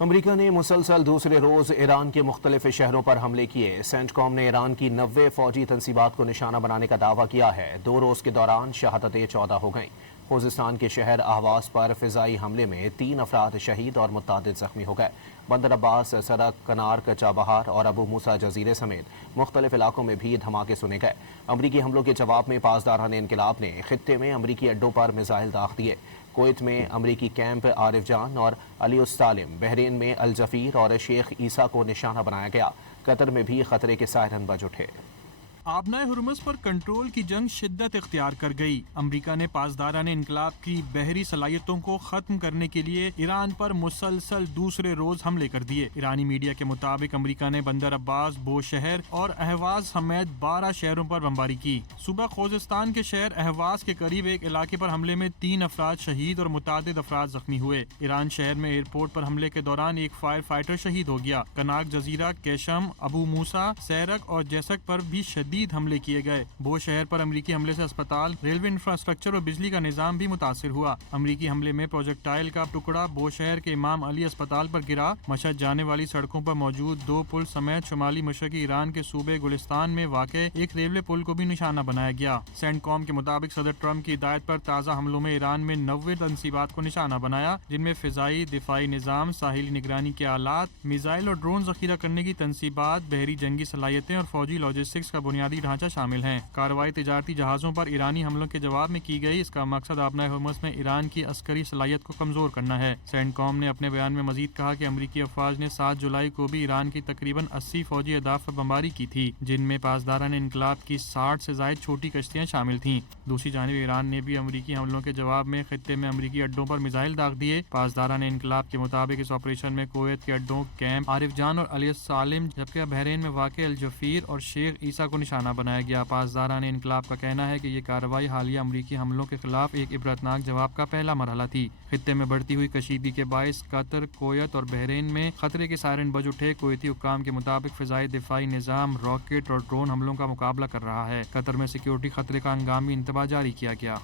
امریکہ نے مسلسل دوسرے روز ایران کے مختلف شہروں پر حملے کیے۔ سینٹ کام نے ایران کی 90 فوجی تنصیبات کو نشانہ بنانے کا دعویٰ کیا ہے۔ 2 روز کے دوران شہادتیں 14 ہو گئیں۔ خوزستان کے شہر اہواز پر فضائی حملے میں 3 افراد شہید اور متعدد زخمی ہو گئے۔ بندر عباس، سڑک، کنار، کچا بہار اور ابو موسیٰ جزیرے سمیت مختلف علاقوں میں بھی دھماکے سنے گئے۔ امریکی حملوں کے جواب میں پاسداران انقلاب نے خطے میں امریکی اڈوں پر میزائل داغ دیے۔ کویت میں امریکی کیمپ عارف جان اور علی السالم، بحرین میں الجفیر اور شیخ عیسیٰ کو نشانہ بنایا گیا۔ قطر میں بھی خطرے کے سائرن بج اٹھے۔ آبنائے ہرمز پر کنٹرول کی جنگ شدت اختیار کر گئی۔ امریکہ نے پاسداران انقلاب کی بحری صلاحیتوں کو ختم کرنے کے لیے ایران پر مسلسل دوسرے روز حملے کر دیے۔ ایرانی میڈیا کے مطابق امریکہ نے بندر عباس، بو شہر اور اہواز سمیت 12 شہروں پر بمباری کی۔ صبح خوزستان کے شہر اہواز کے قریب ایک علاقے پر حملے میں 3 افراد شہید اور متعدد افراد زخمی ہوئے۔ ایران شہر میں ایئرپورٹ پر حملے کے دوران ایک فائر فائٹر شہید ہو گیا۔ کناک جزیرہ، کیشم، ابو موسیٰ، سیرک اور جیسک پر بھی شدید حملے کیے گئے۔ بو شہر پر امریکی حملے سے اسپتال، ریلوے انفراسٹرکچر اور بجلی کا نظام بھی متاثر ہوا۔ امریکی حملے میں پروجیکٹائل کا ٹکڑا بو شہر کے امام علی اسپتال پر گرا۔ مشہد جانے والی سڑکوں پر موجود 2 پل سمیت شمالی مشرقی ایران کے صوبے گلستان میں واقع ایک ریلوے پل کو بھی نشانہ بنایا گیا۔ سینٹ کام کے مطابق صدر ٹرمپ کی ہدایت پر تازہ حملوں میں ایران میں 90 تنصیبات کو نشانہ بنایا، جن میں فضائی دفاعی نظام، ساحلی نگرانی کے آلات، میزائل اور ڈرون ذخیرہ کرنے کی تنصیبات، بحری جنگی صلاحیتیں اور فوجی لاجسٹکس کا بنیادی ڈھانچہ شامل ہیں۔ کارروائی تجارتی جہازوں پر ایرانی حملوں کے جواب میں کی گئی۔ اس کا مقصد آبنائے ہرمز میں ایران کی عسکری صلاحیت کو کمزور کرنا ہے۔ سینٹ کام نے اپنے بیان میں مزید کہا کہ امریکی افواج نے 7 جولائی کو بھی ایران کی تقریباً 80 فوجی اہداف پر بمباری کی تھی، جن میں پاسداران انقلاب کی 60 سے زائد چھوٹی کشتیاں شامل تھیں۔ دوسری جانب ایران نے بھی امریکی حملوں کے جواب میں خطے میں امریکی اڈوں پر میزائل داغ دیے۔ پاسداران انقلاب کے مطابق اس آپریشن میں کویت کے اڈوں کیمپ عارف جان اور علی السالم، جبکہ بحرین میں واقع الجفیر اور شیخ عیسیٰ کو نشانہ بنایا گیا۔ پاسداران انقلاب کا کہنا ہے کہ یہ کارروائی حالیہ امریکی حملوں کے خلاف ایک عبرتناک جواب کا پہلا مرحلہ تھی۔ خطے میں بڑھتی ہوئی کشیدگی کے باعث قطر، کویت اور بحرین میں خطرے کے سائرن بج اٹھے۔ کویتی حکام کے مطابق فضائی دفاعی نظام راکٹ اور ڈرون حملوں کا مقابلہ کر رہا ہے۔ قطر میں سیکیورٹی خطرے کا ہنگامی انتباہ جاری کیا گیا۔